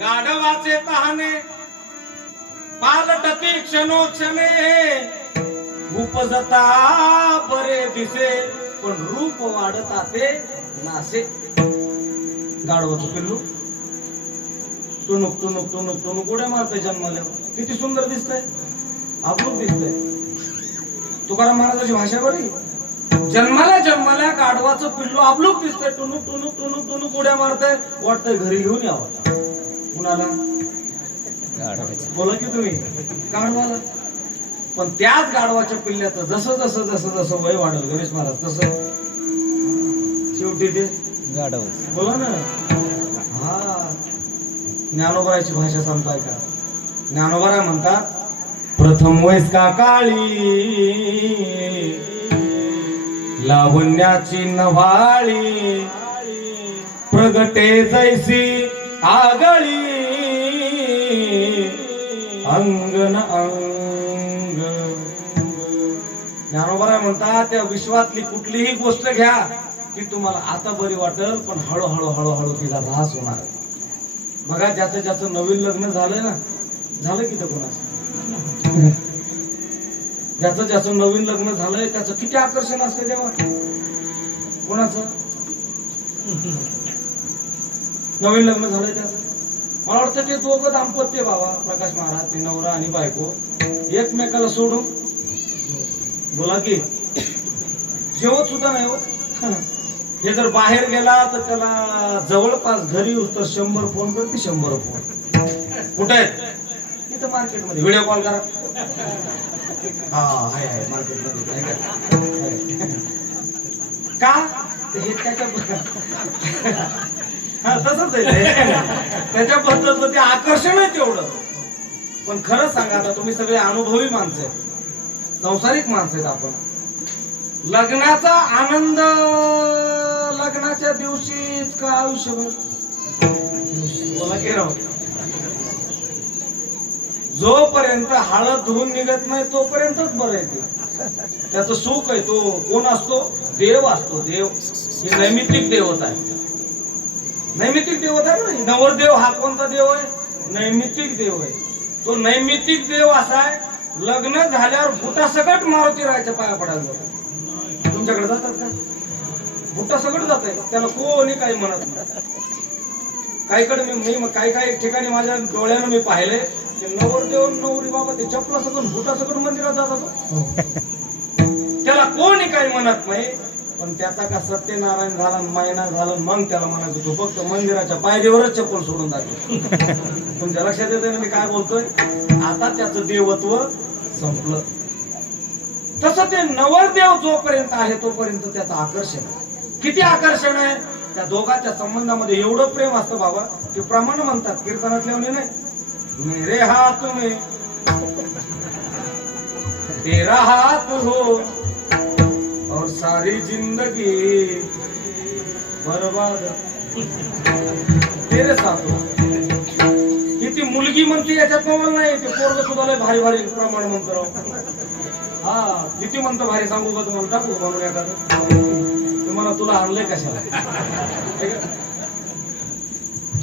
गाढवाचे तहाने पालटती क्षणोक्षणे उपजता बरे दिसे पण रूप वाढता ते नासे. गाढवाचं पिल्लू टुनुक टुनुक टुनुक टुनुक उड्या मारतंय जन्माल्यावर. किती सुंदर दिसतंय, अद्भुत दिसतंय. तुकाराम महाराजांची भाषा बरी. जन्माला गाढवाचं पिल्लू अबलूक दिसतंय. टुनुक टुनुक टुनुक टुनुक उड्या मारतंय. वाटतंय घरी घेऊन यावं. कुणाला? बोला की तुम्ही. गाढवाला. पण त्याच गाढवाच्या पिल्ल्याचं जसं जसं जसं जसं वय वाढलं गणेश महाराज तसं शेवटी ते गाढव. बोला ना. हा, ज्ञानोबराची भाषा सांगताय का? ज्ञानोबरा म्हणतात, प्रथम वयस का काळी लावण्याची नवाळी प्रगटे जैसी आगळी अंगन अंग. ज्ञानोबरा म्हणतात, त्या विश्वातली कुठलीही गोष्ट घ्या की तुम्हाला आता बरी वाटेल, पण हळूहळू हळूहळू तिचा ऱ्हास होणार. बघा, ज्याचं ज्याचं नवीन लग्न झालंय ना, झालं की तर कोणाचं, ज्याचं ज्याचं नवीन लग्न झालंय त्याचं किती आकर्षण असते तेव्हा. कोणाचं नवीन लग्न झालंय त्याचं. मला वाटतं ते दोघं दाम्पत्य बाबा प्रकाश महाराज, ते नवरा आणि बायको एकमेकाला सोडून, बोला की, जेवत सुद्धा नाही हो. हे जर बाहेर गेला तर त्याला जवळपास घरी येऊ तर 100 फोन करते. 100 फोन. कुठे आहेत? इथं मार्केटमध्ये. व्हिडिओ कॉल करा. हा आहे मार्केटमध्ये. का? हे त्याच्या हा तसंच आहे. त्याच्याबद्दलचं ते आकर्षण आहे तेवढं. पण खरं सांगा, आता तुम्ही सगळे अनुभवी माणसं आहेत, संसारिक माणसं आहेत. आपण लग्नाचा आनंद लग्नाच्या दिवशीच का आयुष्यभर? बोला की राव. जोपर्यंत हळद धुवून निघत नाही तोपर्यंतच बरं आहे ते. त्याचं सुख आहे. तो कोण असतो? देव असतो. देव हे नैमित्तिक देवता आहे. नैमित्तिक देवता आहे ना. नवरदेव हा कोणता देव आहे? नैमित्तिक देव आहे. तो नैमित्तिक देव असा आहे, लग्न झाल्यावर बुटा सकट मारुती राहायच्या पाया पडायला. तुमच्याकडे जातात का? बुटा सकट जात आहे, त्याला कोणी काही म्हणत नाही. काहीकडे मी काही ठिकाणी माझ्या डोळ्यानं मी पाहिले, नवरदेव नवरी बाबा ते चपला सकट बुटा सकट मंदिरात जातात. त्याला कोणी काही म्हणत नाही. पण त्याचा का सत्यनारायण झाला, महिना झाला, मग त्याला म्हणायचं तू फक्त मंदिराच्या पायरीवरच चप्पल सोडून जाते. तुमच्या लक्षात येते ना मी काय बोलतोय? आता त्याचं देवत्व संपलं. तसं ते नवरदेव जोपर्यंत आहे तोपर्यंत त्याचं आकर्षण. किती आकर्षण आहे त्या दोघांच्या संबंधामध्ये. एवढं प्रेम असतं बाबा. ते प्रमाण म्हणतात कीर्तनातले नाही, मेरे हाथ में तेरा हाथ हो और सारी जिंदगी बर्बाद तेरे साथ हो. किती मुलगी म्हणते याच्यात मोबाईल नाही. ते पोरग सुद्धा लय भारी भारी प्रमाण म्हणतो राव. हा, किती म्हणतो भारी सांगू का तुम्हाला? टाकू म्हणून एखादं. तुम्हाला तुला आणलंय कशाला?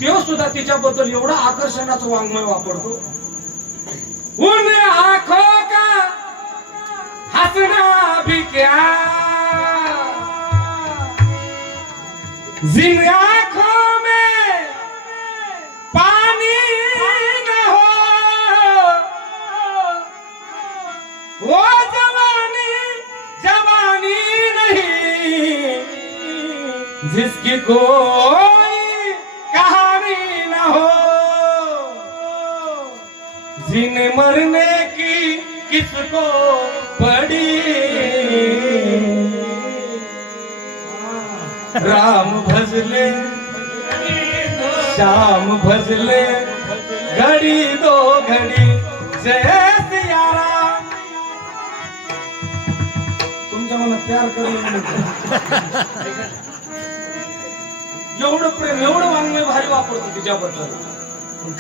तेव्हा सुद्धा तिच्याबद्दल एवढा आकर्षणाचं वाङ्मय वापरतो. उन आँखों का हंसना भी क्या, जिन आँखों में जिसकी कोई कहानी न हो, जीने मरने की किसको पड़ी, राम भजले श्याम भजले घड़ी दो घड़ी जय सिया राम. तुमच्या मनात प्यार करून एवढं प्रेम एवढं वाङ्मय भारी वापरतो तिच्याबद्दल.